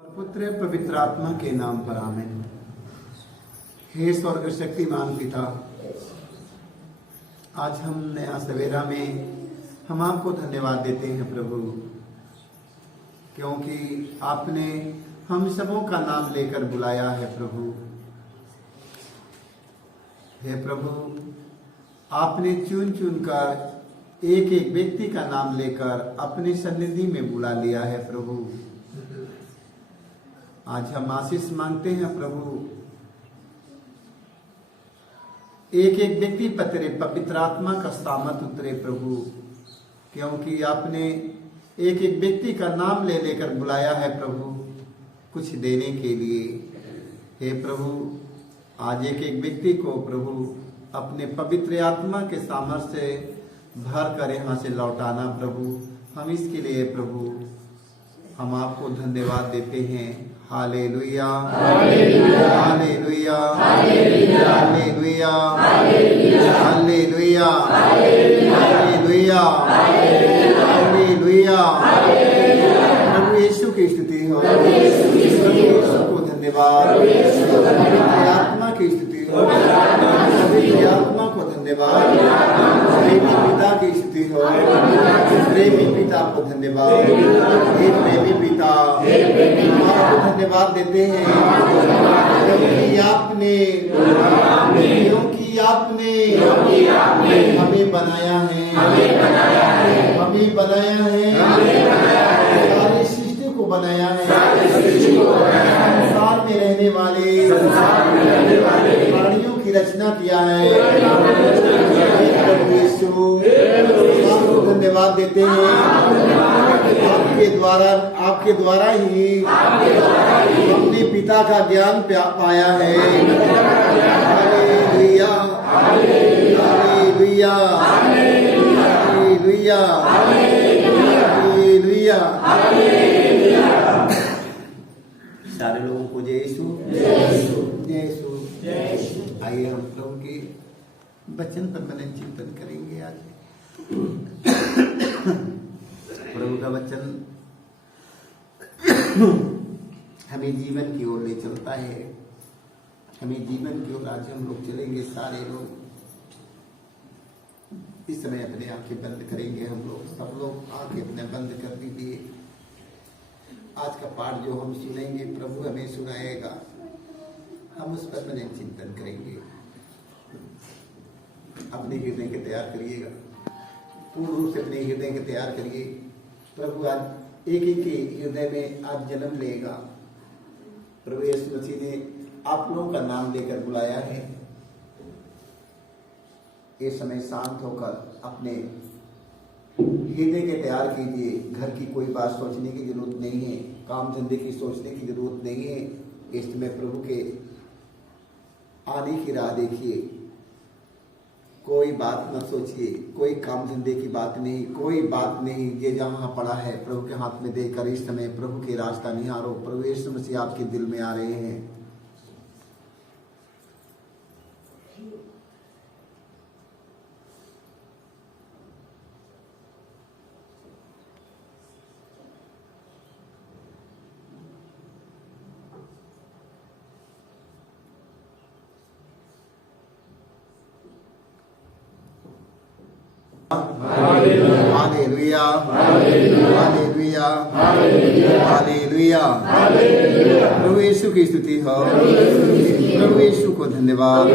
और पुत्र पवित्र आत्मा के नाम पर आमीन। हे स्वर्ग शक्तिमान पिता, आज हम नया सवेरा में हम आपको धन्यवाद देते हैं प्रभु, क्योंकि आपने हम सबों का नाम लेकर बुलाया है प्रभु। हे प्रभु, आपने चुन चुन कर एक एक व्यक्ति का नाम लेकर अपनी सन्निधि में बुला लिया है प्रभु। आज हम आशीष मांगते हैं प्रभु, एक एक व्यक्ति पर तेरे पवित्र आत्मा का सामर्थ उतरे प्रभु, क्योंकि आपने एक एक व्यक्ति का नाम ले लेकर बुलाया है प्रभु कुछ देने के लिए। हे प्रभु, आज एक एक व्यक्ति को प्रभु अपने पवित्र आत्मा के सामर्थ्य से भर कर यहाँ से लौटाना प्रभु। हम इसके लिए प्रभु हम आपको धन्यवाद देते हैं। Hallelujah, hallelujah, hallelujah, hallelujah, hallelujah, hallelujah. प्रभु यीशु की स्तुति हो, प्रभु यीशु को धन्यवाद, आत्मा की स्तुति हो, आत्मा को धन्यवाद, प्रेमी पिता की स्तुति हो, प्रेमी पिता को धन्यवाद। हे प्रेमी पिता, आपको धन्यवाद देते हैं क्योंकि आपने हमें बनाया है, हमें बनाया है, सारी सृष्टि को बनाया है, संसार में रहने वाले प्राणियों की रचना किया है। प्रभु यीशु, आपको धन्यवाद देते हैं, आपके द्वारा ही हमने पिता का ज्ञान पाया है। Hallelujah, hallelujah, hallelujah, hallelujah. सारे लोगों को जय यीशु, जय यीशु। आइए हम प्रभु के वचन पर मनन चिंतन करेंगे। आज प्रभु का वचन हमें जीवन की ओर ले चलता है, हमें जीवन की ओर आज हम लोग चलेंगे। सारे लोग इस समय अपने आंखें बंद करेंगे। हम लोग सब लोग आंखें अपने बंद कर दीजिए। आज का पाठ जो हम सुनेंगे प्रभु हमें सुनाएगा, हम उस पर मनन चिंतन करेंगे। अपने हृदय के तैयार करिएगा, पूर्ण रूप से अपने हृदय के तैयार करिए। प्रभु आज एक एक के हृदय में आज जन्म लेगा। प्रभु यीशु मसीह ने आप लोगों का नाम लेकर बुलाया है। इस समय शांत होकर अपने हृदय के तैयार कीजिए। घर की कोई बात सोचने की जरूरत नहीं है, काम धंधे की सोचने की जरूरत नहीं है। इस समय प्रभु के आने की राह देखिए। कोई बात न सोचिए, कोई काम धंधे की बात नहीं, कोई बात नहीं। ये जहाँ पड़ा है प्रभु के हाथ में देकर इस समय प्रभु के रास्ता निहारो। प्रभु यीशु मसीह आपके दिल में आ रहे हैं। Hallelujah, hallelujah, hallelujah. प्रभु यीशु की स्तुति हो, प्रभु यीशु को धन्यवाद।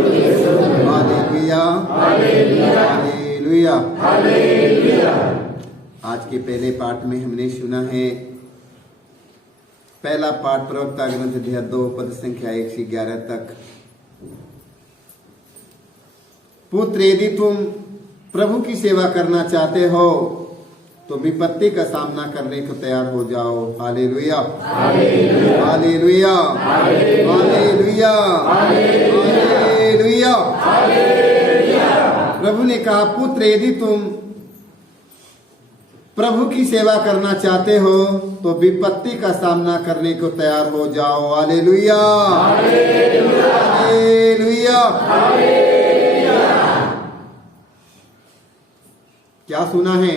Hallelujah, hallelujah. आज के पहले पाठ में हमने सुना है, पहला पाठ प्रवक्ता ग्रंथ अध्याय 2 पद संख्या 1 से 11 तक। पुत्र, यदि तुम प्रभु की सेवा करना चाहते हो तो विपत्ति का सामना करने को तैयार हो जाओ। Hallelujah, hallelujah, hallelujah, hallelujah. प्रभु ने कहा, पुत्र, यदि तुम प्रभु की सेवा करना चाहते हो तो विपत्ति का सामना करने को तैयार हो जाओ। Hallelujah, hallelujah. क्या सुना है?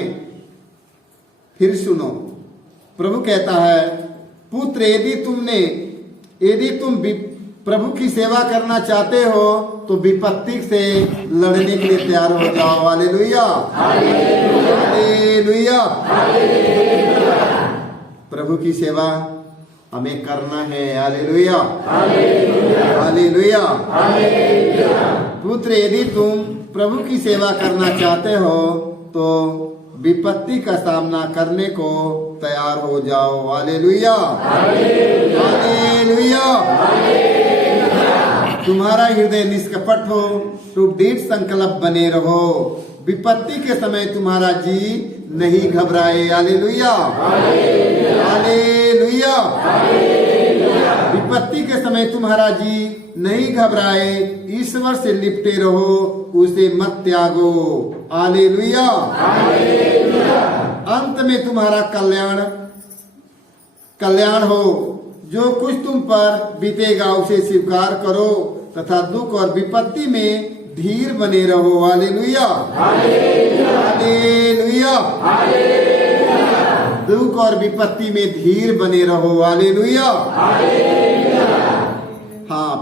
फिर सुनो। प्रभु कहता है, पुत्र यदि तुम प्रभु की सेवा करना चाहते हो तो विपत्ति से लड़ने के लिए तैयार हो जाओ। Hallelujah, hallelujah. प्रभु की सेवा हमें करना है। Hallelujah, hallelujah. पुत्र यदि तुम प्रभु की सेवा करना चाहते हो तो विपत्ति का सामना करने को तैयार हो जाओ। Hallelujah, hallelujah. तुम्हारा हृदय निष्कपट हो, तुम दृढ़ संकल्प बने रहो। विपत्ति के समय तुम्हारा जी नहीं घबराए। Hallelujah, hallelujah. विपत्ति के समय तुम्हारा जी नहीं घबराए, ईश्वर से लिपटे रहो, उसे मत त्यागो। हालेलुया। अंत में तुम्हारा कल्याण हो। जो कुछ तुम पर बीतेगा उसे स्वीकार करो तथा दुख और विपत्ति में धीर बने रहो। Hallelujah, hallelujah. दुख और विपत्ति में धीर बने रहो। हालेलुया। हाँ,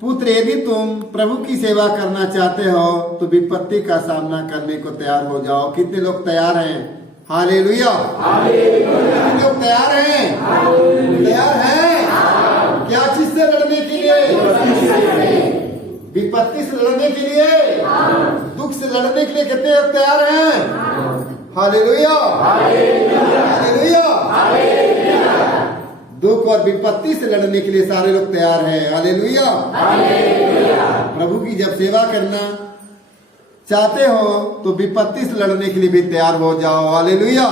पुत्र यदि तुम प्रभु की सेवा करना चाहते हो तो विपत्ति का सामना करने को तैयार हो जाओ। कितने लोग तैयार हैं? हालेलुया, कितने लोग तैयार हैं? तैयार हैं? क्या चीज से लड़ने के लिए? विपत्ति से लड़ने के लिए, दुख से लड़ने के लिए कितने लोग तैयार हैं? Hallelujah, hallelujah. दुख और विपत्ति से लड़ने के लिए सारे लोग तैयार हैं। हालेलुया। प्रभु की जब सेवा करना चाहते हो तो विपत्ति से लड़ने के लिए भी तैयार हो जाओ। हालेलुया।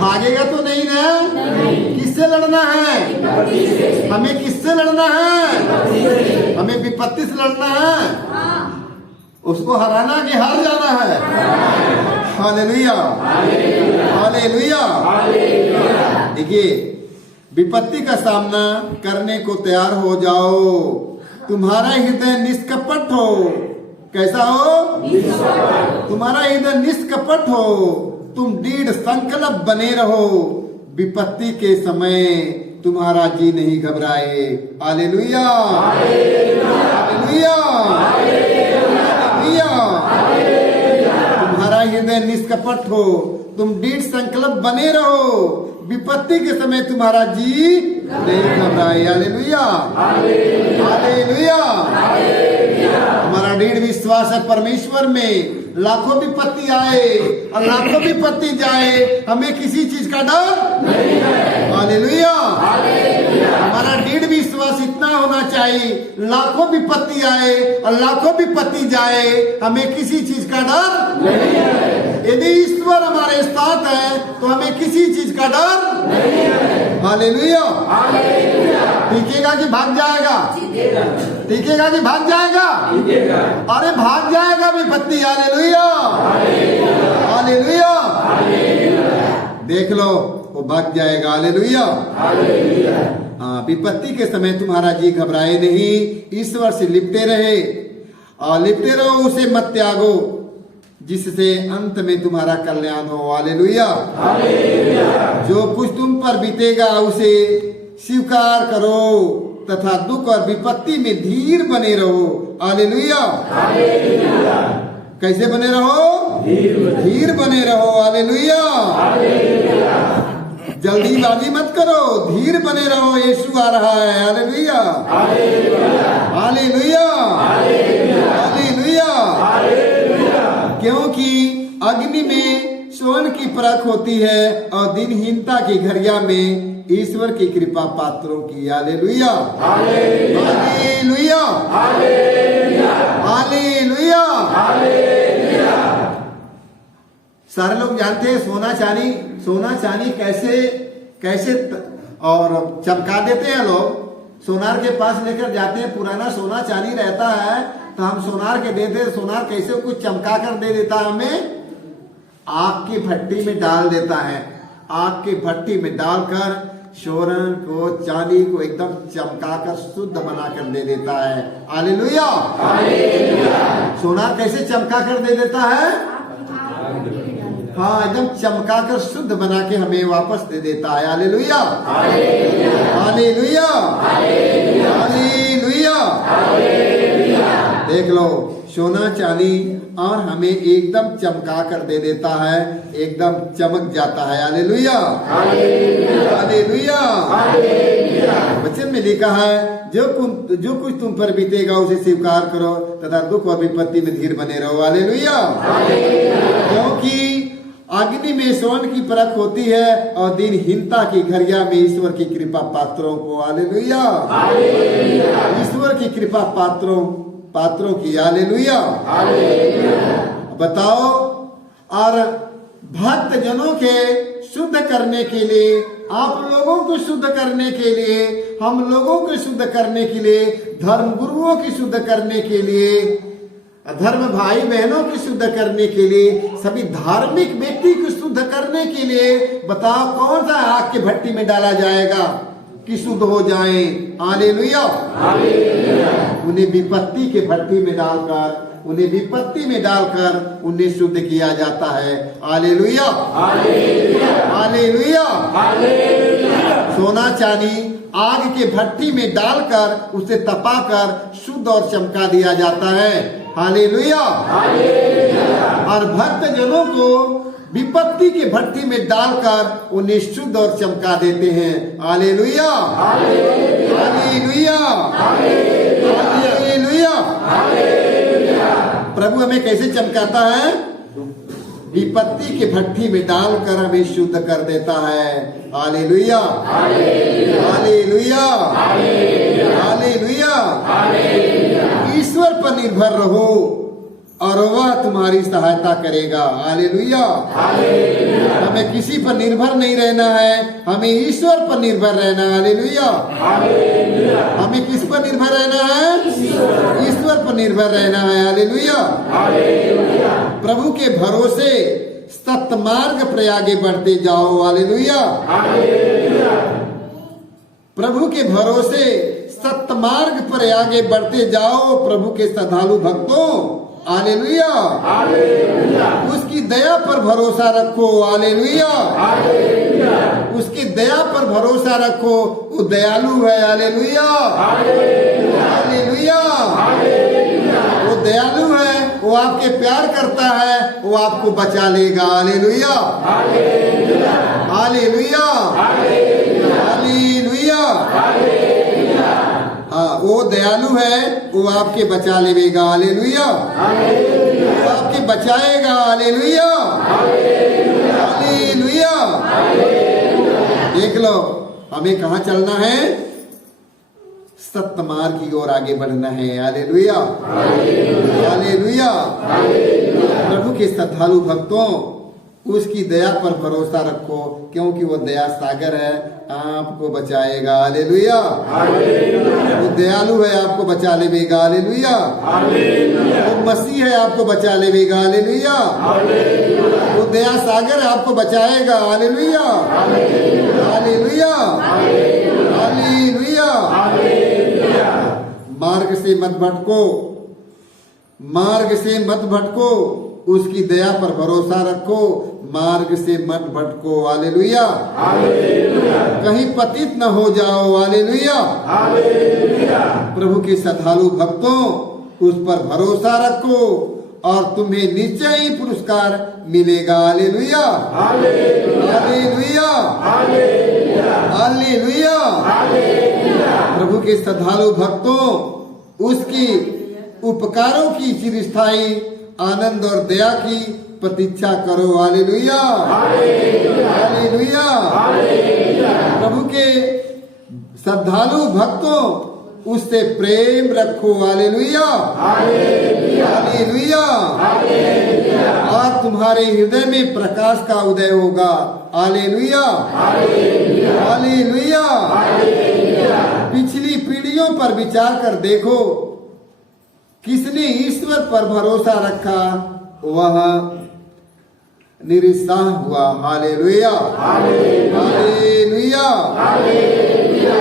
भागेगा तो नहीं ना? किससे लड़ना है? हमें किससे लड़ना है? हमें विपत्ति से लड़ना है। उसको हराना कि हार जाना है? Hallelujah, hallelujah. देखिए, विपत्ति का सामना करने को तैयार हो जाओ। तुम्हारा हृदय निष्कपट हो। कैसा हो? तुम्हारा हृदय निष्कपट हो। तुम दृढ़ संकल्प बने रहो। विपत्ति के समय तुम्हारा जी नहीं घबराए। Hallelujah, hallelujah, hallelujah. तुम्हारा हृदय निष्कपट हो, तुम दृढ़ संकल्प बने रहो। विपत्ति के समय तुम्हारा जी नहीं घबराए। Hallelujah, hallelujah. हमारा दृढ़ विश्वास है परमेश्वर में। लाखों विपत्ति आए और लाखों विपत्ति जाए, हमें किसी चीज का डर नहीं है। हालेलुया। हमारा दृढ़ विश्वास इतना होना चाहिए, लाखों विपत्ति आए और लाखों विपत्ति जाए, हमें किसी चीज का डर नहीं है। यदि ईश्वर हमारे साथ है तो हमें किसी चीज का डर नहीं है। हालेलुया। टिकेगा कि भाग जाएगा? टिकेगा कि भाग जाएगा? अरे भाग जाएगा विपत्ति। Hallelujah, hallelujah. देख लो, वो भाग जाएगा। हालेलुया। हाँ, विपत्ति के समय तुम्हारा जी घबराए नहीं, ईश्वर से लिपटे रहे और लिपटे रहो, उसे मत त्यागो, जिससे अंत में तुम्हारा कल्याण हो। हालेलुया। जो कुछ तुम पर बीतेगा उसे स्वीकार करो तथा दुख और विपत्ति में धीर बने रहो। हालेलुया। कैसे बने रहो? धीर बने रहो। हालेलुया। जल्दीबाजी मत करो, धीर बने रहो, यीशु आ रहा है। Hallelujah, hallelujah, hallelujah. क्योंकि अग्नि में स्वर्ण की परख होती है और दिनहीनता की घड़िया में ईश्वर की कृपा पात्रों की। Hallelujah, hallelujah, hallelujah. सारे लोग जानते हैं सोना चांदी कैसे और चमका देते हैं लोग। सोनार के पास लेकर जाते हैं, पुराना सोना चांदी रहता है तो हम सोनार के देते, सोनार कैसे कुछ चमका कर दे देता है हमें? आग की भट्टी में डाल देता है। आग की भट्टी में डालकर स्वर्ण को, चांदी को एकदम चमकाकर शुद्ध बनाकर दे देता है। हालेलुया। सोनार कैसे चमका कर दे देता है? हाँ एकदम चमकाकर शुद्ध बना के हमें वापस दे देता है। Hallelujah, hallelujah, hallelujah. देख लो, सोना चांदी और हमें एकदम चमका कर दे देता है, एकदम चमक जाता है। Hallelujah, hallelujah. वचन में लिखा है, जो कुछ तुम पर बीतेगा उसे स्वीकार करो तथा दुख और विपत्ति में धीर बने रहो। हालेलुया। क्योंकि अग्नि में स्वर्ण की परख होती है और दिनहीनता की घड़िया में ईश्वर की कृपा पात्रों को। हालेलुया, ईश्वर की कृपा पात्रों की। हालेलुया। बताओ, और भक्त जनों के शुद्ध करने के लिए, आप लोगों को शुद्ध करने के लिए, हम लोगों को शुद्ध करने के लिए, धर्म गुरुओं की शुद्ध करने के लिए, धर्म भाई बहनों की शुद्ध करने के लिए, सभी धार्मिक व्यक्ति को शुद्ध करने के लिए, बताओ कौन सा आग के भट्टी में डाला जाएगा कि शुद्ध हो जाए। हालेलुया। उन्हें विपत्ति के भट्टी में डालकर, उन्हें विपत्ति में डालकर उन्हें शुद्ध किया जाता है। Hallelujah, hallelujah. सोना चांदी आग के भट्टी में डालकर उसे तपाकर शुद्ध और चमका दिया जाता है। हालेलुया। और भक्त जनों को विपत्ति के भट्टी में डालकर उन्हें शुद्ध और चमका देते हैं। Hallelujah, hallelujah, hallelujah. प्रभु हमें कैसे चमकाता है? विपत्ति के भट्टी में डालकर हमें शुद्ध कर देता है। Hallelujah, hallelujah, hallelujah. ईश्वर पर निर्भर रहो और वह तुम्हारी सहायता करेगा। हालेलुया। हमें किसी पर निर्भर नहीं रहना है, हमें ईश्वर पर निर्भर रहना है। हालेलुया। हमें किस पर निर्भर रहना है? ईश्वर पर निर्भर रहना है। हालेलुया। प्रभु के भरोसे सत्य मार्ग पर आगे बढ़ते जाओ। हालेलुया। प्रभु के भरोसे सत्य मार्ग पर आगे बढ़ते जाओ, प्रभु के श्रद्धालु भक्तों। हालेलुया। उसकी दया पर भरोसा रखो। हालेलुया। उसकी दया पर भरोसा रखो, वो दयालु है। Hallelujah, hallelujah. वो दयालु है, वो आपके प्यार करता है, वो आपको बचा लेगा। Hallelujah, hallelujah, hallelujah. हाँ, वो दयालु है, वो आपके बचा लेगा। हालेलुया, वो आपके बचाएगा। Hallelujah, hallelujah. देख लो, हमें कहाँ चलना है? सत्य मार्ग की ओर आगे बढ़ना है। Hallelujah, hallelujah. प्रभु के श्रद्धालु भक्तों, उसकी दया पर भरोसा रखो, क्योंकि वो दया सागर है, आपको बचाएगा। हालेलुया। वो दयालु है, आपको बचा लेगा। हालेलुया। वो मसीह है, आपको बचा लेगा। हालेलुया। वो दया सागर है, आपको बचाएगा। Hallelujah, hallelujah, hallelujah. मार्ग से मत भटको, मार्ग से मत भटको, उसकी दया पर भरोसा रखो, मार्ग से मत भटको। हालेलुया। कहीं पतित न हो जाओ। हालेलुया। प्रभु के श्रद्धालु भक्तों, उस पर भरोसा रखो और तुम्हें निश्चय ही पुरस्कार मिलेगा। Hallelujah, hallelujah, hallelujah. प्रभु के श्रद्धालु भक्तों, उसकी उपकारों की चिरस्थायी आनंद और दया की प्रतीक्षा करो। Hallelujah, hallelujah. प्रभु के श्रद्धालु भक्तों, उससे प्रेम रखो। Hallelujah, hallelujah. और तुम्हारे हृदय में प्रकाश का उदय होगा। Hallelujah, hallelujah. पिछली पीढ़ियों पर विचार कर देखो, किसने ईश्वर पर भरोसा रखा, वह निरुत्साह हुआ। Hallelujah, hallelujah,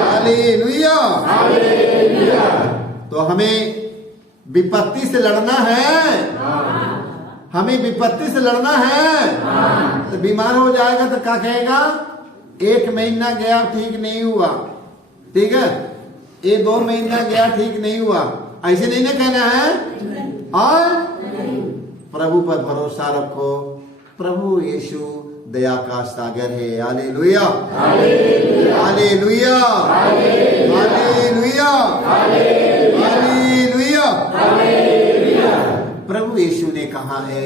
hallelujah. तो हमें विपत्ति से लड़ना है, हमें विपत्ति से लड़ना है। तो बीमार हो जाएगा तो क्या कहेगा, 1 महीना गया ठीक नहीं हुआ, ठीक है, ये 2 महीना गया ठीक नहीं हुआ, ऐसे नहीं ना कहना है। और प्रभु पर भरोसा रखो, प्रभु यीशु दया का सागर है। Hallelujah, hallelujah, hallelujah, hallelujah. प्रभु यीशु ने कहा है,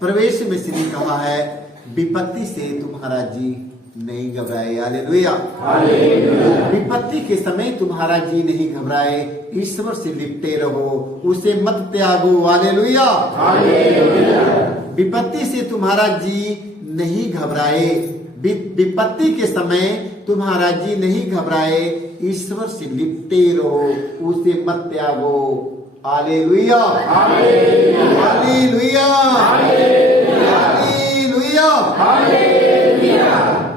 प्रभु यीशु मसीह ने कहा है, विपत्ति से तुम्हारा जी नहीं घबराए। हालेलुया, विपत्ति के समय तुम्हारा जी नहीं घबराए, ईश्वर से लिपटे रहो, उसे मत त्यागो। हालेलुया, विपत्ति से तुम्हारा जी नहीं घबराए, विपत्ति के समय तुम्हारा जी नहीं घबराए, ईश्वर से लिपटे रहो, उसे मत त्यागो। Hallelujah, hallelujah, hallelujah.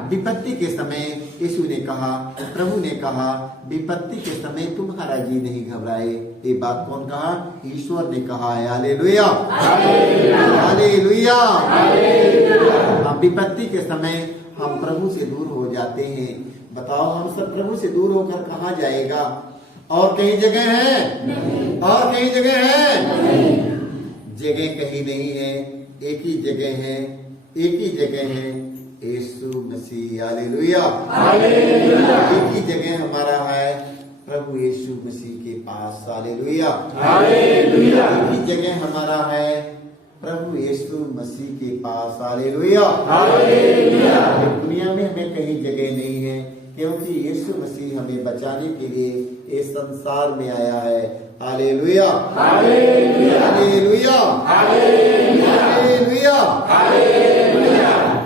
विपत्ति के समय यीशु ने कहा, प्रभु ने कहा, विपत्ति के समय तुम्हारा जी नहीं घबराए। ये बात कौन कहा, ईश्वर ने कहा है। Hallelujah, hallelujah. विपत्ति के समय हम प्रभु से दूर हो जाते हैं। बताओ, हम सब प्रभु से दूर होकर कहाँ जाएगा? और कहीं जगह है? और कहीं जगह है? जगह कहीं नहीं है, एक ही जगह है, एक ही जगह है, यीशु मसीह। हालेलुया, एक ही जगह हमारा है, प्रभु यीशु मसीह के पास। हालेलुया, एक ही जगह हमारा है, प्रभु यीशु मसीह के पास। हालेलुया, दुनिया में हमें कहीं जगह नहीं है, क्योंकि यीशु मसीह हमें बचाने के लिए इस संसार में आया है। Hallelujah, hallelujah, hallelujah.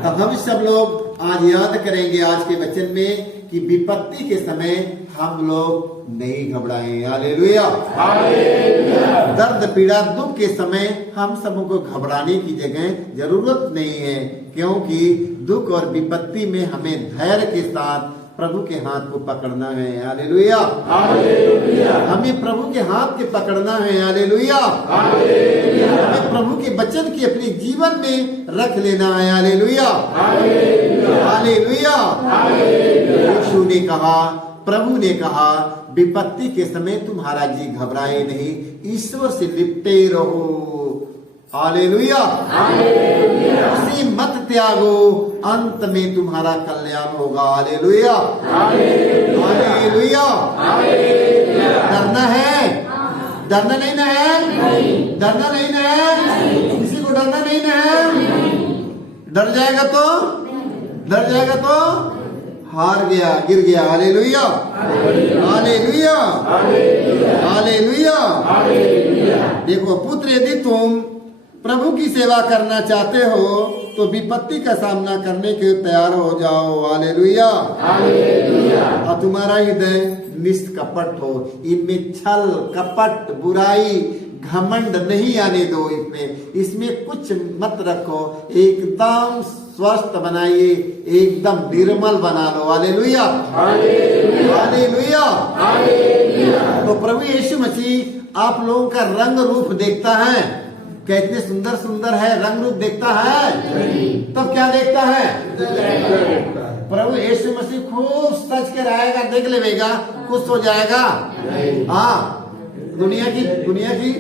तब हम सब लोग आज याद करेंगे आज के वचन में कि विपत्ति के समय हम लोग नहीं घबराएं। हालेलुया, दर्द पीड़ा दुख के समय हम सबों को घबराने की जगह जरूरत नहीं है, क्योंकि दुख और विपत्ति में हमें धैर्य के साथ प्रभु के हाथ को पकड़ना है। हालेलुया, हमें प्रभु के हाथ के पकड़ना है। हालेलुया, हमें प्रभु के वचन की अपने जीवन में रख लेना है। Hallelujah, hallelujah. यीशु ने कहा, प्रभु ने कहा, विपत्ति के समय तुम्हारा जी घबराए नहीं, ईश्वर से लिपटे रहो। हालेलुया, उसे मत त्यागो, अंत में तुम्हारा कल्याण होगा। Hallelujah, hallelujah. डरना है? डरना नहीं ना है? डरना नहीं ना है? किसी को डरना नहीं ना है? डर जाएगा तो हार गया, गिर गया। Hallelujah, hallelujah, hallelujah. देखो पुत्र, यदि तुम प्रभु की सेवा करना चाहते हो तो विपत्ति का सामना करने के तैयार हो जाओ। हालेलुया, और तुम्हारा हृदय निष्कपट हो, इनमें छल कपट बुराई घमंड नहीं आने दो। इसमें कुछ मत रखो, एकदम स्वस्थ बनाइए, एकदम निर्मल बना लो। Hallelujah, hallelujah. तो प्रभु यीशु मसीह आप लोगों का रंग रूप देखता है, कितने सुंदर सुंदर है, रंग रूप देखता है। तब क्या देखता है? प्रभु यीशु मसीह खूब सच के रहेगा, देख लेगा, खुश हो जाएगा। हाँ, दुनिया की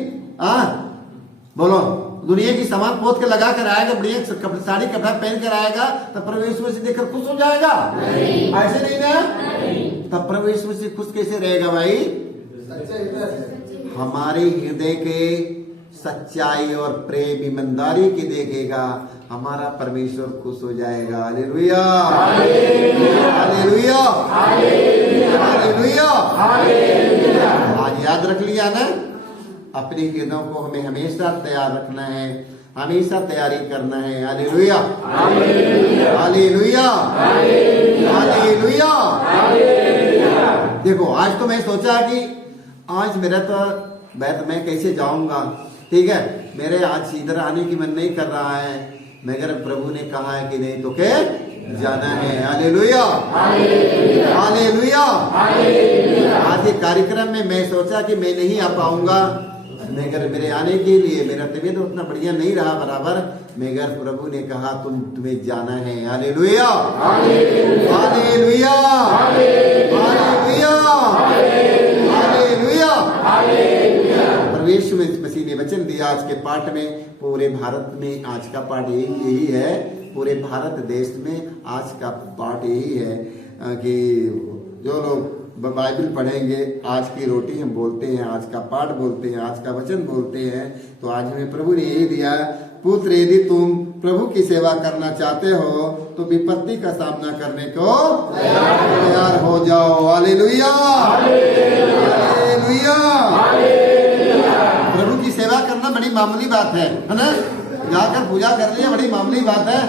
बोलो, दुनिया की सामान पोत के लगा कर आएगा, बढ़िया साड़ी कपड़ा पहन कर आएगा, तब प्रभु यीशु मसीह देखकर खुश हो जाएगा? ऐसे नहीं ना। तब प्रभु यीशु मसीह खुश कैसे रहेगा भाई? हमारे हृदय के सच्चाई और प्रेम ईमानदारी की देखेगा, हमारा परमेश्वर खुश हो जाएगा। Hallelujah, hallelujah, hallelujah. आज याद रख लिया ना, अपने हृदयों को हमें हमेशा तैयार रखना है, हमेशा तैयारी करना है। Hallelujah, hallelujah, hallelujah. देखो, आज तो मैं सोचा कि आज मेरा तो मैं कैसे जाऊंगा, ठीक है, मेरे आज इधर आने की मन नहीं कर रहा है, मगर प्रभु ने कहा है कि नहीं तो क्या जाना है। Hallelujah, hallelujah. आज के कार्यक्रम में मैं सोचा कि मैं नहीं आ पाऊंगा, मगर मेरे आने के लिए मेरा तबीयत उतना बढ़िया नहीं रहा बराबर, मगर प्रभु ने कहा तुम्हें जाना है। Hallelujah, hallelujah, hallelujah, hallelujah. प्रभु यीशु मसीह ने वचन दिया आज के पाठ में, पूरे भारत में आज का पाठ यही है, पूरे भारत देश में आज का पाठ यही है कि जो लोग बाइबल पढ़ेंगे, आज की रोटी हम बोलते हैं, आज का पाठ बोलते हैं, आज का वचन बोलते हैं, तो आज हमें प्रभु ने यही दिया, पुत्र यदि तुम प्रभु की सेवा करना चाहते हो तो विपत्ति का सामना करने को तैयार हो जाओ। Hallelujah, hallelujah. प्रभु की सेवा करना बड़ी मामूली बात है ना? जाकर पूजा कर लिया बड़ी मामूली बात है,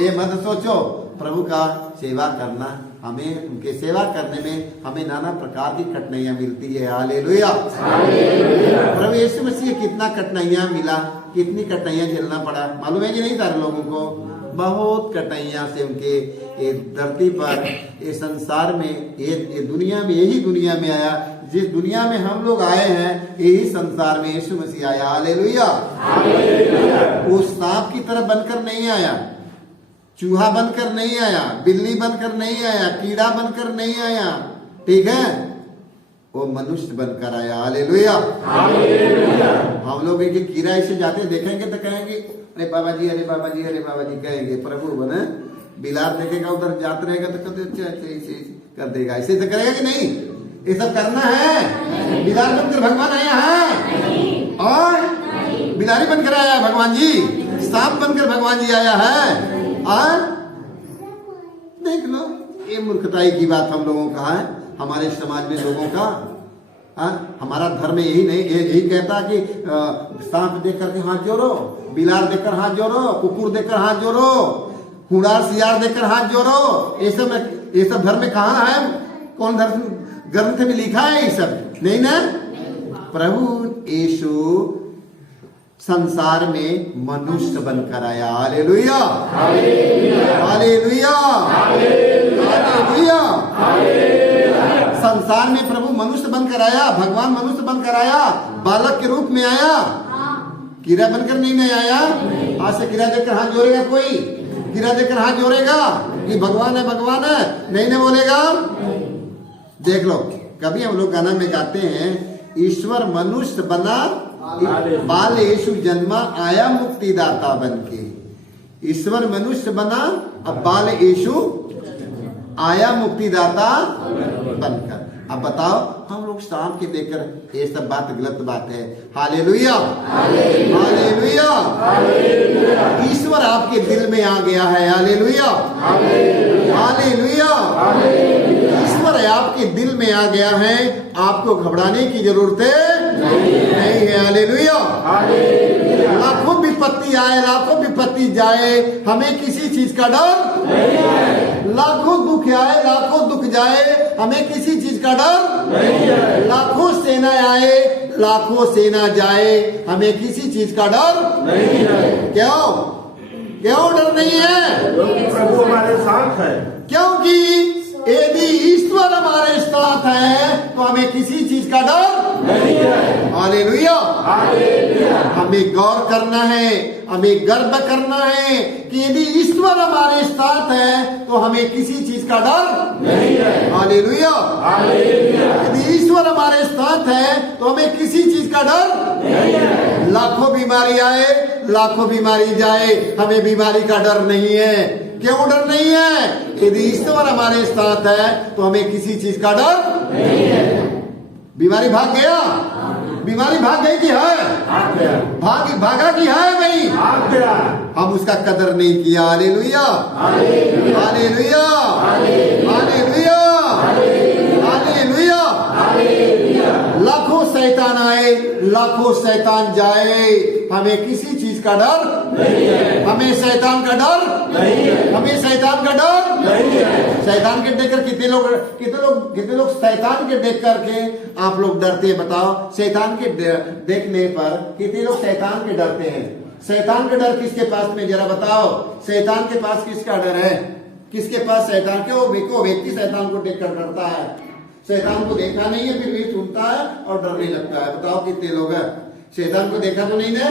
ये मत सोचो। प्रभु का सेवा करना, हमें उनके सेवा करने में हमें नाना प्रकार की कठिनाइयां मिलती है। हालेलुया, प्रभु यीशु मसीह कितना कठिनाइयां मिला, कितनी कठिनाइयां झेलना पड़ा, मालूम है कि नहीं? सारे लोगों को बहुत कठिनाइयां से उनके धरती पर, ये संसार में, ये दुनिया में, यही दुनिया में आया, जिस दुनिया में हम लोग आए हैं यही संसार में यीशु मसीह आया। हालेलुया, वो सांप की तरह बनकर नहीं आया, चूहा बनकर नहीं आया, बिल्ली बनकर नहीं आया, कीड़ा बनकर नहीं आया, ठीक है? वो मनुष्य बनकर आया। हालेलुया, हम लोग एक कीड़ा ऐसे जाते देखेंगे तो कहेंगे अरे बाबा जी, अरे बाबा जी, अरे बाबा जी कहेंगे, प्रभु बने। बिलार देखेगा उधर जाते रहेगा तो कहते अच्छा ऐसे कर देगा, ऐसे तो करेगा कि नहीं? ये सब करना है? बिलार बनकर भगवान आया है और बिलारी बनकर आया है भगवान जी, सांप बनकर भगवान जी आया है। और देख लो, ये मूर्खताई की बात हम लोगों का है, हमारे समाज में लोगों का। हमारा धर्म यही नहीं, यही कहता कि सांप देख करके हाथ जोड़ो, बिलार देखकर हाथ जोड़ो, कुकुर देखकर हाथ जोड़ो, हुड़ार सियार देखकर हाथ जोड़ो। ये सब धर्म में कहाँ है? कौन धर्म ग्रंथ में लिखा है? ये सब नहीं ना। प्रभु यीशु संसार में मनुष्य बनकर आया। Hallelujah, hallelujah, hallelujah. संसार में प्रभु मनुष्य बनकर आया, भगवान मनुष्य बनकर आया, बालक के रूप में आया, कीड़ा बनकर नहीं आया। आज से कीड़ा देखकर हाथ जोड़ेगा कोई? कीड़ा देखकर हाथ जोड़ेगा कि भगवान है, भगवान है? नहीं बोलेगा। देख लो, कभी हम लोग गाना में गाते हैं, ईश्वर मनुष्य बना, बाल यीशु जन्मा, आया मुक्तिदाता बनके। ईश्वर मनुष्य बना, अब बाल यीशु आया मुक्तिदाता बनकर। अब बताओ, हम लोग सांप के देखकर ये सब बात गलत बात है। Hallelujah, hallelujah. ईश्वर आपके दिल में आ गया है। Hallelujah, hallelujah. ईश्वर आपके दिल में आ गया है, आपको घबराने की जरूरत नहीं है। हालेलुया। लाखों विपत्ति आए, लाखों विपत्ति जाए, हमें किसी चीज का डर नहीं है। लाखों दुख आए, लाखों दुख जाए, हमें किसी चीज का डर नहीं है। लाखों सेना आए, लाखों सेना जाए, हमें किसी चीज का डर नहीं है। क्यों? क्यों डर नहीं है? प्रभु हमारे साथ है। क्योंकि यदि ईश्वर हमारे साथ है तो हमें किसी चीज का डर नहीं है। हालेलुया, हमें गौर करना है, हमें गर्व करना है कि यदि ईश्वर हमारे साथ है तो हमें किसी चीज का डर नहीं है। हालेलुया, यदि ईश्वर हमारे साथ है तो हमें किसी चीज का डर नहीं है। लाखों बीमारी आए, लाखों बीमारी जाए, हमें बीमारी का डर नहीं है। क्यों डर नहीं है? यदि ईश्वर हमारे साथ है तो हमें किसी चीज का डर नहीं है। बीमारी भाग गया? बीमारी भाग गई कि है? भागा कि है भाई? हम उसका कदर नहीं किया। Hallelujah, hallelujah, hallelujah, hallelujah. लाखों शैतान आए, लाखों शैतान जाए, हमें किसी चीज का डर नहीं है। हमें शैतान का डर नहीं है। हमें शैतान का डर नहीं है। शैतान के देखकर कितने लोग शैतान के देख करके आप लोग डरते हैं? बताओ, शैतान के देखने पर कितने लोग शैतान के डरते हैं? शैतान का डर किसके पास में, जरा बताओ? शैतान के पास किसका डर है? किसके पास शैतान के? वो व्यक्ति शैतान को देखकर डरता है। शैतान को देखा नहीं है फिर भी सुनता है और डरने लगता है। बताओ कितने लोग हैं? शैतान को देखा तो नहीं ना?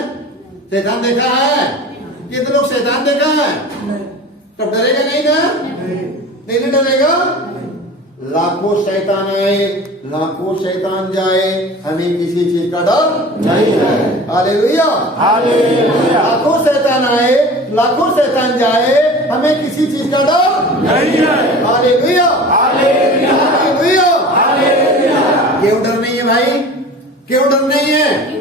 शैतान देखा है? कितने लोग शैतान देखा है? तब डरेगा नहीं ना? नहीं डरेगा। लाखों शैतान आए, लाखों शैतान जाए, हमें किसी चीज का डर नहीं है। Hallelujah, hallelujah. लाखों शैतान आए, लाखों शैतान जाए, हमें किसी चीज का डर नहीं है। Hallelujah, hallelujah, hallelujah, hallelujah. क्यों डर नहीं है भाई? क्यों डर नहीं है?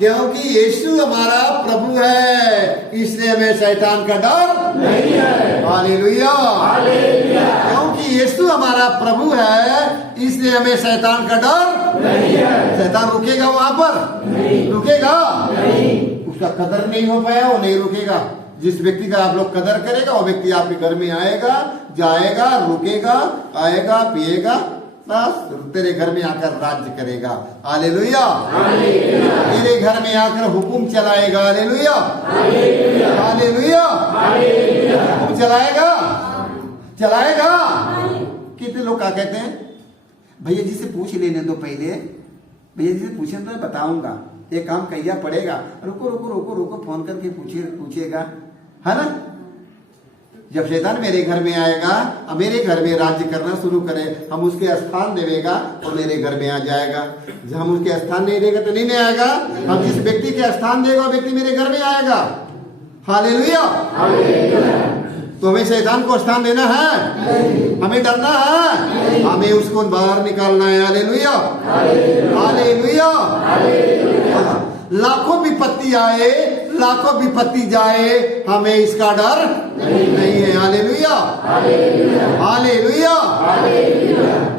क्योंकि यीशु हमारा प्रभु है, इसलिए हमें शैतान का डर नहीं है। Hallelujah, hallelujah. क्योंकि यीशु हमारा प्रभु है, इसलिए हमें शैतान का डर नहीं है। शैतान रुकेगा वहां पर? रुकेगा नहीं। उसका कदर नहीं हो पाया, वो नहीं रुकेगा। जिस व्यक्ति का आप लोग कदर करेगा, वो व्यक्ति आपके घर में आएगा, जाएगा, रुकेगा, आएगा, पिएगा, बस तेरे घर में आकर राज्य करेगा। हालेलुया, तेरे घर में आकर हुकुम चलाएगा। हालेलुया, हालेलुया, हुकुम चलाएगा, चलाएगा। कितने लोग क्या कहते हैं? भैया जी से पूछ लेने दो पहले, भैया जी से पूछे तो मैं बताऊंगा, ये काम कहिया पड़ेगा। रुको रुको रुको रुको, फोन करके पूछेगा, है ना? जब शैतान मेरे घर में आएगा और मेरे घर में राज्य करना शुरू करे, हम उसके स्थान देगा और मेरे घर में आ जाएगा। जब हम उसके स्थान नहीं देगा तो नहीं आएगा। हम जिस व्यक्ति के स्थान देगा वो व्यक्ति मेरे घर में आएगा। हालेलुया, तो हमें शैतान को स्थान देना है? हमें डरना है? हमें उसको बाहर निकालना है। Hallelujah, hallelujah. लाखों विपत्ति आए, लाखों विपत्ति जाए, हमें इसका डर नहीं है। Hallelujah, hallelujah.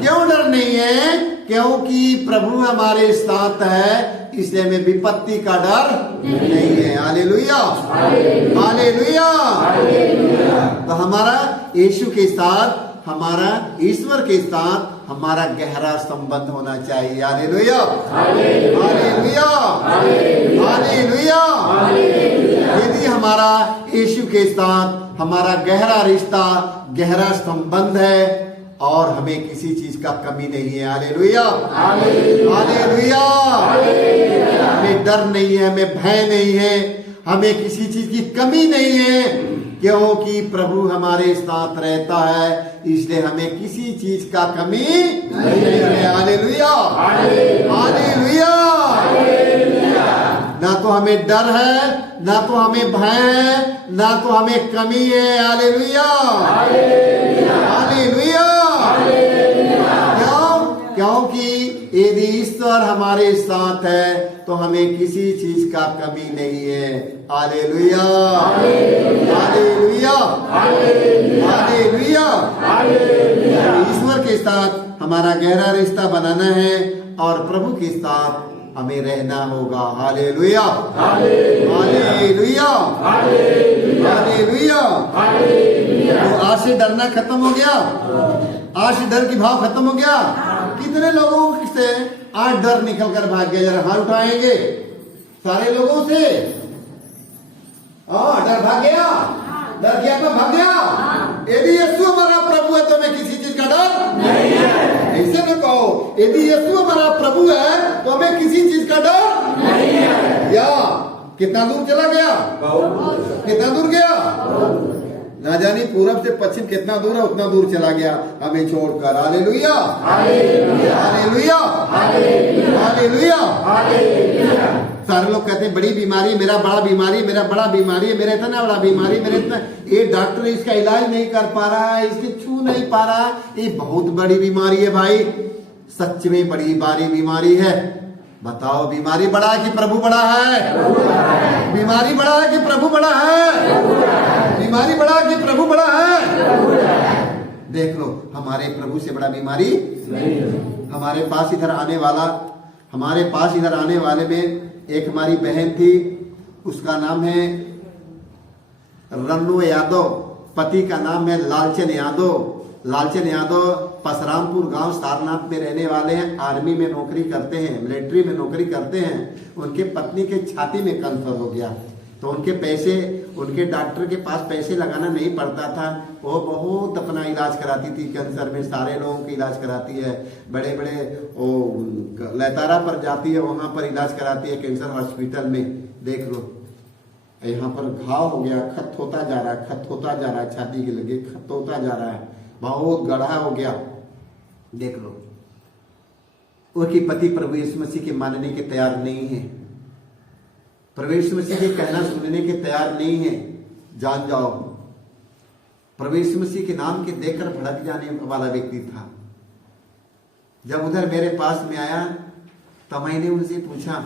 क्यों डर नहीं है? क्योंकि प्रभु हमारे साथ है, इसलिए हमें विपत्ति का डर नहीं है। Hallelujah, hallelujah. तो हमारा यीशु के साथ, हमारा ईश्वर के साथ हमारा गहरा संबंध होना चाहिए। Hallelujah, hallelujah, hallelujah. यदि हमारा यीशु के साथ हमारा गहरा रिश्ता, गहरा संबंध है और हमें किसी चीज का कमी नहीं है। Hallelujah, hallelujah. हमें डर नहीं है, हमें भय नहीं है, हमें किसी चीज की कमी नहीं है, क्योंकि प्रभु हमारे साथ रहता है, इसलिए हमें किसी चीज का कमी नहीं है। Hallelujah, hallelujah. ना तो हमें डर है, ना तो हमें भय है, ना तो हमें कमी है। Hallelujah, hallelujah. क्यों? क्योंकि यदि ईश्वर हमारे साथ है तो हमें किसी चीज का कमी नहीं है। Hallelujah, hallelujah, hallelujah. ईश्वर के साथ हमारा गहरा रिश्ता बनाना है और प्रभु के साथ हमें रहना होगा। Hallelujah, hallelujah, hallelujah. तो आज से डरना खत्म हो गया, आज से डर की भाव खत्म हो गया। कितने लोगों से आज डर निकल कर भाग गया? जरा हाथ उठाएंगे सारे लोगों से। डर भाग गया, डर गया तो भाग गया। यदि यीशु हमारा प्रभु है तो हमें किसी चीज का डर नहीं है। ऐसे में कहो, यदि यीशु हमारा प्रभु है तो हमें किसी चीज का डर नहीं है। या कितना दूर चला गया? कितना दूर गया? ना जानी पूरब से पश्चिम कितना दूर है, उतना दूर चला गया हमें छोड़कर। Hallelujah, hallelujah, hallelujah. सारे लोग कहते हैं बड़ी बीमारी, मेरा बड़ा बीमारी, मेरा बड़ा बीमारी है, मेरा इतना बड़ा बीमारी, मेरा इतना, ये डॉक्टर इसका इलाज नहीं कर पा रहा है, इसके छू नहीं पा रहा, ये बहुत बड़ी बीमारी है भाई। सच में बड़ी भारी बीमारी है। बताओ, बीमारी बड़ा है कि प्रभु बड़ा है? बीमारी बड़ा है कि प्रभु बड़ा है? बीमारी बड़ा है कि प्रभु बड़ा है? देख लो, हमारे प्रभु से बड़ा बीमारी नहीं है। हमारे पास इधर आने वाले में एक हमारी बहन थी, उसका नाम है रन्नू यादव, पति का नाम है लालचंद यादव। लालचंद यादव परशुरामपुर गांव सारनाथ में रहने वाले हैं, आर्मी में नौकरी करते हैं, मिलिट्री में नौकरी करते हैं। उनके पत्नी के छाती में कैंसर हो गया। तो उनके पैसे, उनके डॉक्टर के पास पैसे लगाना नहीं पड़ता था। वो बहुत अपना इलाज कराती थी, कैंसर में सारे लोगों का इलाज कराती है। बड़े बड़े वो लतारा पर जाती है, वहां पर इलाज कराती है कैंसर हॉस्पिटल में। देख लो यहाँ पर घाव हो गया, खत होता जा रहा है, खत होता जा रहा है, छाती के लगे खत होता जा रहा है, बहुत गढ़ा हो गया। देख लो उनकी पति प्रभु यीशु मसीह के मानने के तैयार नहीं है, प्रभु यीशु मसीह के कहना सुनने के तैयार नहीं है। जान जाओ, प्रभु यीशु मसीह के नाम के देखकर भड़क जाने वाला व्यक्ति था। जब उधर मेरे पास में आया तो मैंने उनसे पूछा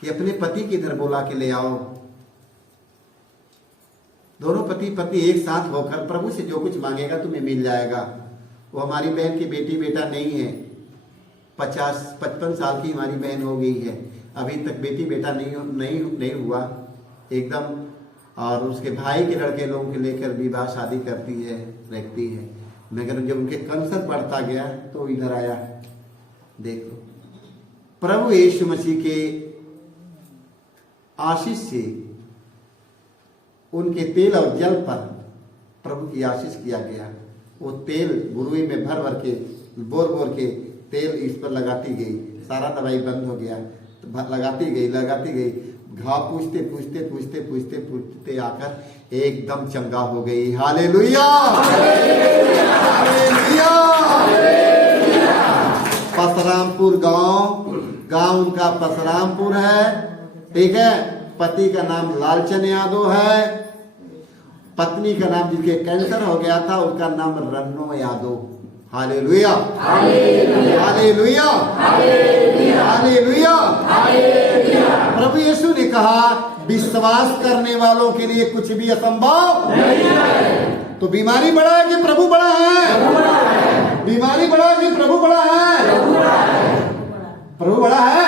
कि अपने पति किधर बुला के ले आओ। दोनों पति पत्नी एक साथ होकर प्रभु से जो कुछ मांगेगा तुम्हें मिल जाएगा। वो हमारी बहन की बेटी बेटा नहीं है, 50-55 साल की हमारी बहन हो गई है, अभी तक बेटी बेटा नहीं हुआ एकदम। और उसके भाई के लड़के लोगों के लेकर विवाह शादी करती है, रखती है। मगर जब उनके कैंसर बढ़ता गया तो इधर आया। देख लो प्रभु यीशु मसीह के आशीष से उनके तेल और जल पर प्रभु की आशीष किया गया। वो तेल बुरुई में भर भर के बोर के तेल इस पर लगाती गई, सारा दवाई बंद हो गया। तो लगाती गई, घाव पूछते आकर एकदम चंगा हो गई। Hallelujah, hallelujah. परशुरामपुर गांव उनका परशुरामपुर है, ठीक है। पति का नाम लालचंद यादव है, पत्नी का नाम जिसके कैंसर हो गया था उसका नाम Ranno Yadav. Hallelujah, hallelujah, hallelujah. प्रभु यीशु ने कहा विश्वास करने वालों के लिए कुछ भी असंभव नहीं है। तो बीमारी बड़ा है कि प्रभु बड़ा है? बीमारी बड़ा है कि प्रभु बड़ा है? प्रभु बड़ा है।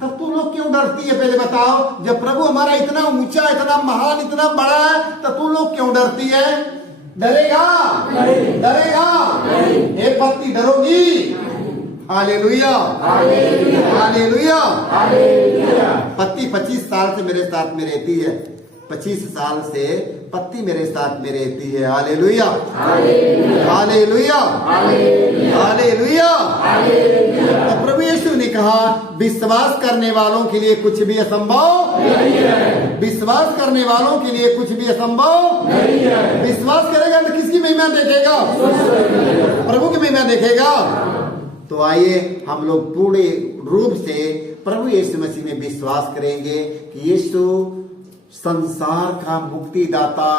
तब तू लोग क्यों डरती है? पहले बताओ, जब प्रभु हमारा इतना ऊंचा, इतना महान, इतना बड़ा है, तब तू लोग क्यों डरती है? डरेगा? डरेगा? एक पत्नी डरोगी? Hallelujah, hallelujah. पत्नी 25 साल से मेरे साथ में रहती है, 25 साल से पत्नी मेरे साथ में रहती है। Hallelujah, hallelujah, hallelujah. तो प्रभु यीशु ने कहा विश्वास करने वालों के लिए कुछ भी असंभव नहीं है। विश्वास करने वालों के लिए कुछ भी असंभव नहीं है। विश्वास करेगा तो किसकी महिमा देखेगा? प्रभु की महिमा देखेगा। तो आइए हम लोग पूर्ण रूप से प्रभु यीशु मसीह में विश्वास करेंगे कि यीशु संसार का मुक्तिदाता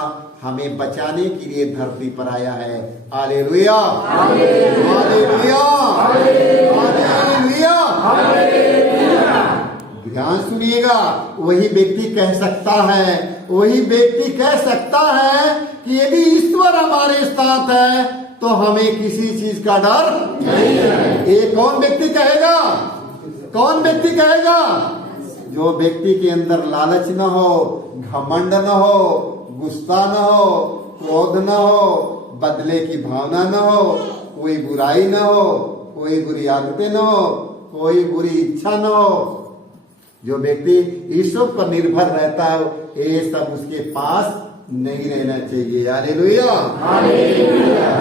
हमें बचाने के लिए धरती पर आया है। Hallelujah, hallelujah, hallelujah. ध्यान सुनिएगा, वही व्यक्ति कह सकता है, वही व्यक्ति कह सकता है कि यदि ईश्वर हमारे साथ है तो हमें किसी चीज का डर नहीं है। ये कौन व्यक्ति कहेगा? कौन व्यक्ति कहेगा? जो व्यक्ति के अंदर लालच न हो, घमंड न हो, गुस्सा न हो, क्रोध न हो, बदले की भावना न हो, कोई बुराई न हो, कोई बुरी आदतें न हो, कोई बुरी इच्छा न हो। जो व्यक्ति ईश्वर पर निर्भर रहता है ये सब उसके पास नहीं रहना चाहिए। हालेलुया,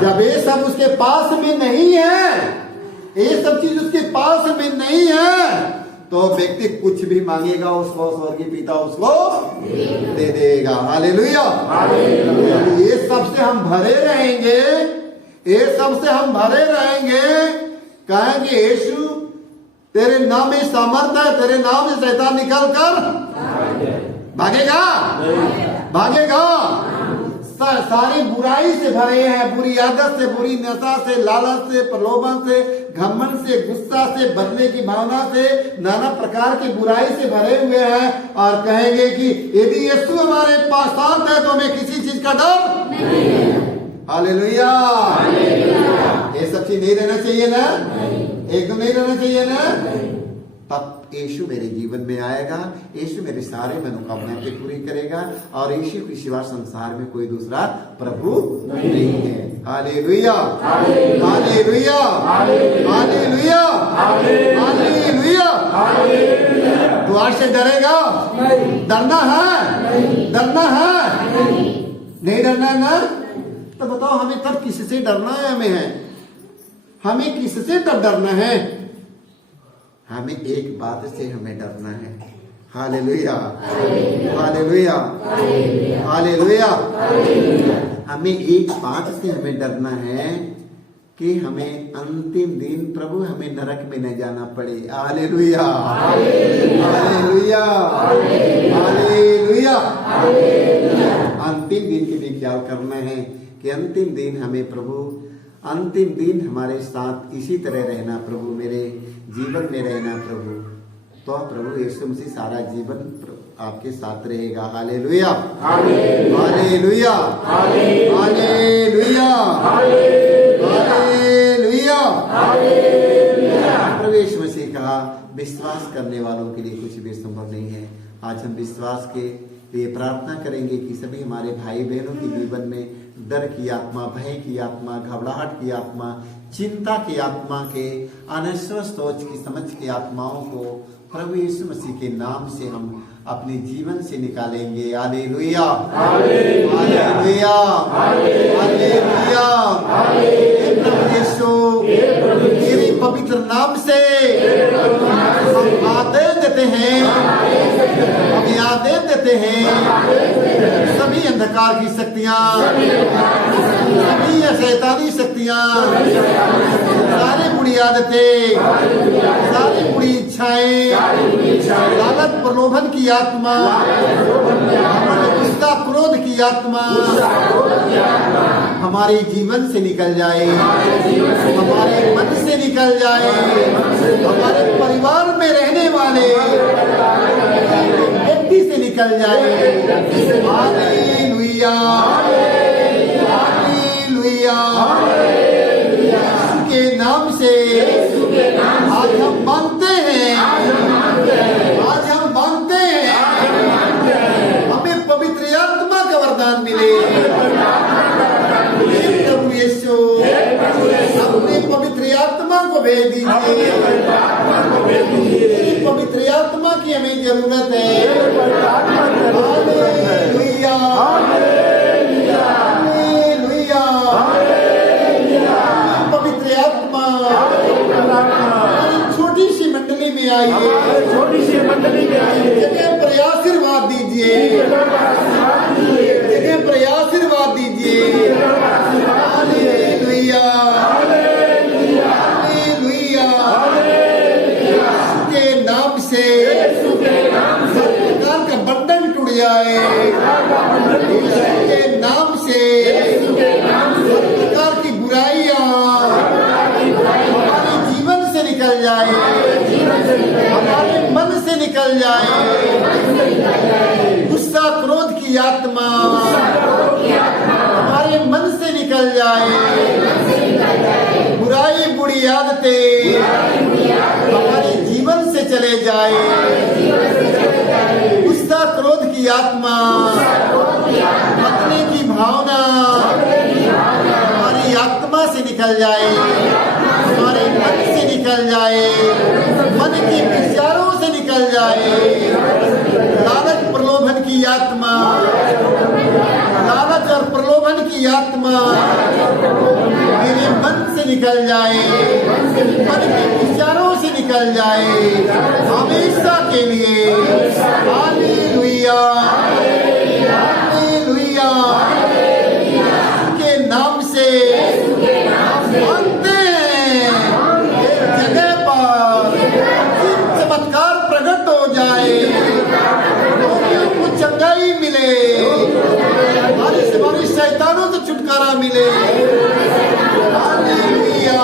जब ये सब उसके पास में नहीं है, ये सब चीज उसके पास में नहीं है, तो व्यक्ति कुछ भी मांगेगा उसको स्वर्गीय पिता उसको दे देगा। हालेलुया, ये सबसे हम भरे रहेंगे, ये सबसे हम भरे रहेंगे। कहेंगे यीशु तेरे नाम में सामर्थ है, तेरे नाम से शैतान निकल कर भागेगा, भागेगा। सारी बुराई से भरे हैं, बुरी आदत से, बुरी नशा से, लालच से, प्रलोभन से, घमंड से, गुस्सा से, बदले की भावना से, नाना प्रकार की बुराई से भरे हुए हैं। और कहेंगे कि यदि यीशु हमारे पास साथ है तो हमें किसी चीज का डर नहीं है। हालेलुया, ये सब चीज नहीं रहना चाहिए ना? एकदम नहीं रहना चाहिए ना? तब यीशु मेरे जीवन में आएगा, यीशु मेरे सारे मनोकामना के पूरी करेगा और यीशु के सिवा संसार में कोई दूसरा प्रभु नहीं है। Hallelujah, hallelujah, hallelujah, hallelujah, hallelujah. द्वार से डरेगा? डरना है? डरना है? नहीं डरना है ना? तो बताओ हमें तब किससे डरना है? हमें किससे तब डरना है? हमें एक बात से हमें डरना है। Hallelujah, hallelujah, hallelujah. हमें एक बात से हमें डरना है कि हमें अंतिम दिन प्रभु हमें नरक में न जाना पड़े। Hallelujah, hallelujah, hallelujah. अंतिम दिन के लिए ख्याल करना है कि अंतिम दिन हमें प्रभु, अंतिम दिन हमारे साथ इसी तरह रहना प्रभु, मेरे जीवन में रहना प्रभु। तो प्रभु यीशु मसीह सारा जीवन आपके साथ रहेगा। Hallelujah, hallelujah, hallelujah, hallelujah. प्रभु यीशु मसीह कहा विश्वास करने वालों के लिए कुछ भी संभव नहीं है। आज हम विश्वास के लिए प्रार्थना करेंगे कि सभी हमारे भाई बहनों के जीवन में डर की आत्मा, भय की आत्मा, घबराहट की आत्मा, चिंता की आत्मा के, अनस्वस्थ सोच की, समझ की आत्माओं को प्रभु यीशु मसीह के नाम से हम अपने जीवन से निकालेंगे। Hallelujah, hallelujah, hallelujah. प्रभु यीशु तेरे पवित्र नाम से हम आदेश देते हैं, हम आदेश देते हैं सभी अंधकार की शक्तियां, सभी शैतानी शक्तियां, सारी बुरी आदतें, सारी बुरी इच्छाएं, लालच प्रलोभन की आत्मा, गुस्सा क्रोध की आत्मा हमारे जीवन से निकल जाए, हमारे मन से निकल जाए, हमारे परिवार में रहने वाले व्यक्ति से निकल जाए। Hallelujah, hallelujah. यीशु के नाम से आज हम मानते हैं, आज हम मानते हैं हमें पवित्र आत्मा का वरदान मिले। प्रभु यीशु अपने पवित्र आत्मा को भेज दीजिए, पवित्र आत्मा की हमें जरूरत है। Hallelujah, hallelujah, hallelujah. पवित्र आत्मा छोटी सी मंडली में आइए, छोटी सी मंडली में आइए, जगह पर आशीर्वाद दीजिए, जगह पर आशीर्वाद दीजिए। Hallelujah, hallelujah, hallelujah. के नाम से सब प्रकार का बंधन टूट जाए, के नाम से सब प्रकार की बुराइयां हमारे जीवन से निकल जाए, हमारे मन से निकल जाए। गुस्सा क्रोध की आत्मा हमारे मन से निकल जाए, बुराई बुरी आदतें हमारे जीवन से चले जाए। गुस्सा क्रोध की आत्मा, बदलने की भावना हमारी आत्मा से निकल जाए, हमारे मन से निकल जाए, मन के विचारों से निकल जाए। लालच प्रलोभन की आत्मा, लालच और प्रलोभन की आत्मा मेरे मन से निकल जाए, मन के विचारों से निकल जाए हमेशा के लिए। Hallelujah, hallelujah. के नाम से मानते हैं एक जगह पर चमत्कार प्रकट हो जाए, लोगों को चंगाई मिले, हमारी शैतानों से छुटकारा मिले। Hallelujah,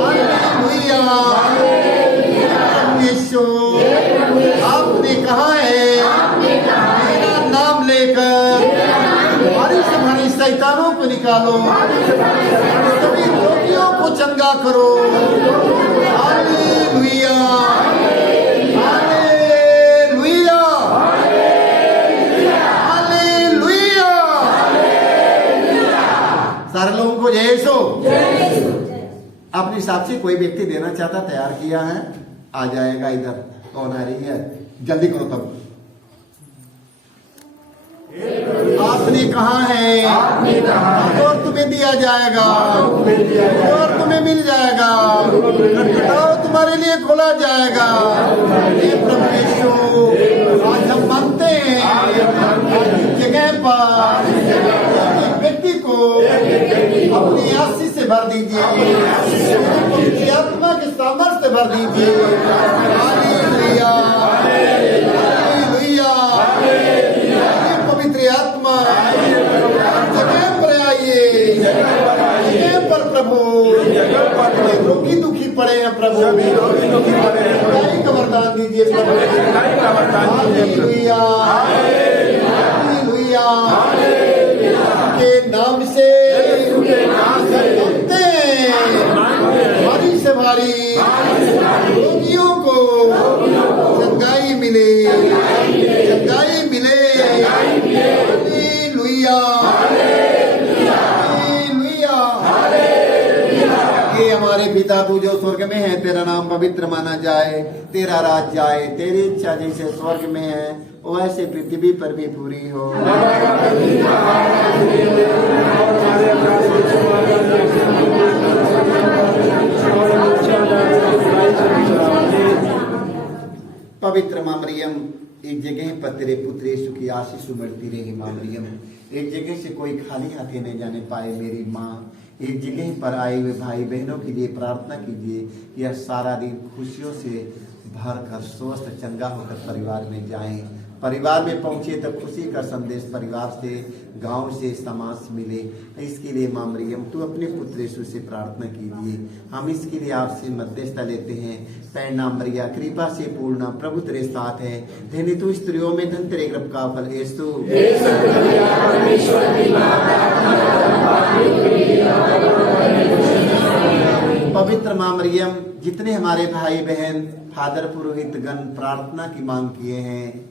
hallelujah. यीशु आपने कहा है मेरा नाम लेकर हमारी शैतानों को निकालो, सभी रोगियों को चंगा करो। Hallelujah, hallelujah, hallelujah. सारे लोगों को जय यीशु। अपनी साक्षी कोई व्यक्ति देना चाहता, तैयार किया है, आ जाएगा इधर। कौन आ रही है? जल्दी करो तब। आपने कहा है और तुम्हें दिया जाएगा और तुम्हें मिल जाएगा, खटखटाओ तुम्हारे लिए खोला जाएगा। ये प्रभु यीशु, आज हम मानते हैं इस जगह पर एक व्यक्ति को अपनी आशीष से भर दीजिए, पवित्र आत्मा के सामर्थ्य से भर दीजिए। Hallelujah, hallelujah. पवित्र आत्मा जगह पर आइए, जगह पर प्रभु। रोगी दुखी पड़े हैं प्रभु, खुदाई का वरदान दीजिए प्रभु। Hallelujah, hallelujah. के नाम से भारी से भारी रोगियों को चंगाई मिले, चंगाई मिले। Hallelujah, hallelujah. हे हमारे पिता तू जो स्वर्ग में है, तेरा नाम पवित्र माना जाए, तेरा राज जाए, तेरी इच्छा जैसे स्वर्ग में है वैसे पृथ्वी पर भी पूरी हो। पवित्र माँ मरियम, एक जगह पर तेरे पुत्र यीशु की आशीष उमड़ती रही। माँ मरियम, एक जगह से कोई खाली हाथे नहीं जाने पाए। मेरी माँ, एक जगह पर आए हुए भाई बहनों के लिए प्रार्थना कीजिए कि यह सारा दिन खुशियों से भर कर स्वस्थ चंगा होकर परिवार में जाएं। परिवार में पहुंचे तो खुशी का संदेश परिवार से, गांव से, समाज से मिले। इसके लिए माँ मरियम, तू अपने पुत्र यीशु से प्रार्थना कीजिए। हम इसके लिए आपसे मध्यस्थता लेते हैं। पैनाम मरिया, कृपा से पूर्ण, प्रभु तेरे साथ है, धन्य तू स्त्रियों में, धन तेरे गर्भ का फल यीशु। पवित्र माँ मरियम, जितने हमारे भाई बहन फादर पुरोहित गण प्रार्थना की मांग किए हैं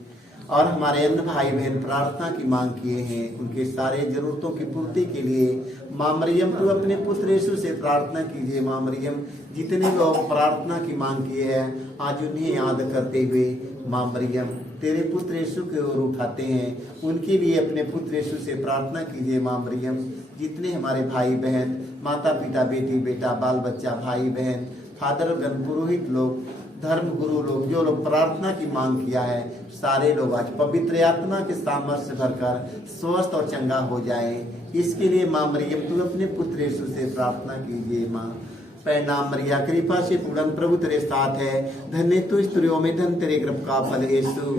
और हमारे अन्य भाई बहन प्रार्थना की मांग किए हैं, उनके सारे जरूरतों की पूर्ति के लिए माँ मरियम तू अपने पुत्र यीशु से प्रार्थना कीजिए। माँ मरियम, जितने लोग प्रार्थना की मांग किए हैं आज उन्हें याद करते हुए माँ मरियम तेरे पुत्र यीशु की ओर उठाते हैं, उनके लिए अपने पुत्र यीशु से प्रार्थना कीजिए। माँ मरियम, जितने हमारे भाई बहन, माता पिता, बेटी बेटा, बाल बच्चा, भाई बहन, फादर गण, पुरोहित लोग, धर्म गुरु लोग, जो लोग प्रार्थना की मांग किया है, सारे लोग आज पवित्र आत्मा के सामर्थ्य से भरकर स्वस्थ और चंगा हो जाए। इसके लिए माँ मरियम तू अपने पुत्र यीशु से प्रार्थना कीजिए। माँ पैनाम मरिया, कृपा से पूर्ण, प्रभु तेरे साथ है, धन्य तू स्त्रियों में, धन तेरे गर्भ का फल यीशु।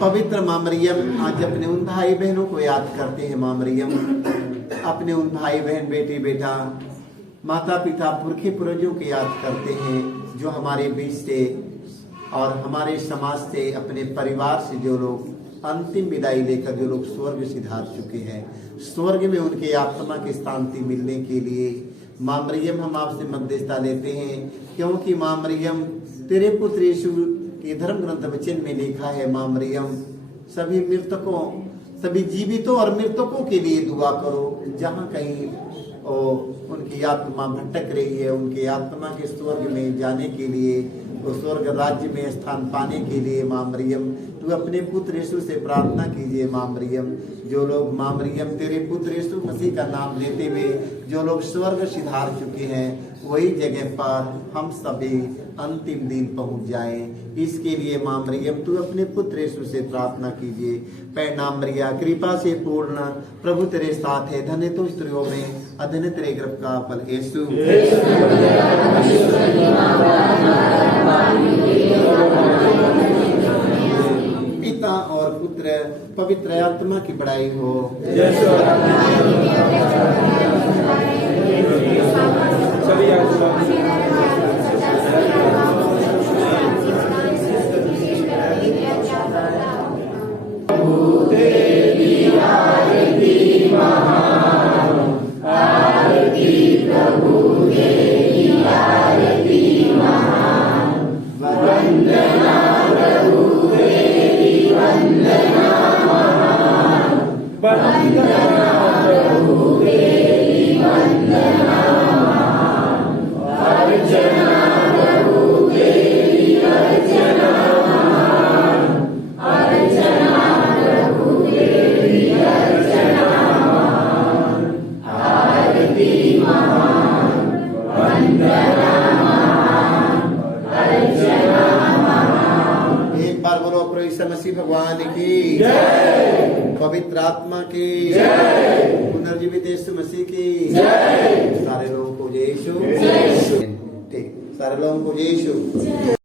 पवित्र माँ मरियम, आज अपने उन भाई बहनों को याद करते हैं। माँ मरियम, अपने उन भाई बहन, बेटी बेटा, माता पिता, पुरखे पूर्वजों को याद करते हैं जो हमारे बीच से और हमारे समाज से, अपने परिवार से जो लोग अंतिम विदाई लेकर जो लोग स्वर्ग सिधार चुके हैं, स्वर्ग में उनके आत्मा की शांति मिलने के लिए माँ मरियम हम आपसे मध्यस्थता लेते हैं, क्योंकि माँ मरियम तेरे पुत्र यीशु के धर्म ग्रंथ वचन में लिखा है, माँ मरियम सभी मृतकों, सभी जीवितों और मृतकों के लिए दुआ करो, जहाँ कहीं उनकी आत्मा भटक रही है, उनकी आत्मा के स्वर्ग में जाने के लिए, वो स्वर्ग राज्य में स्थान पाने के लिए माँ मरियम तू अपने पुत्र यीशु से प्रार्थना कीजिए। माँ मरियम, जो लोग माँ मरियम तेरे पुत्र यीशु मसीह का नाम लेते हुए जो लोग स्वर्ग सिधार चुके हैं, वही जगह पर हम सभी अंतिम दिन पहुंच जाएं। इसके लिए माँ मरियम तू अपने पुत्र यीशु से प्रार्थना कीजिए। पैनाम मरिया, कृपा से पूर्ण, प्रभु तेरे साथ है, धन्य तू स्त्रियों में, अधन्य तेरे गर्भ का फल यीशु। पिता और पुत्र पवित्र आत्मा की बड़ाई हो। वंदना प्रभु तेरी वंदना। बार बोलो प्रभु ईसा मसीह भगवान की पवित्र आत्मा की पुनर्जीवित यीशु मसीह की सारे लोगों को यीशु ठीक सारे लोगों को यीशु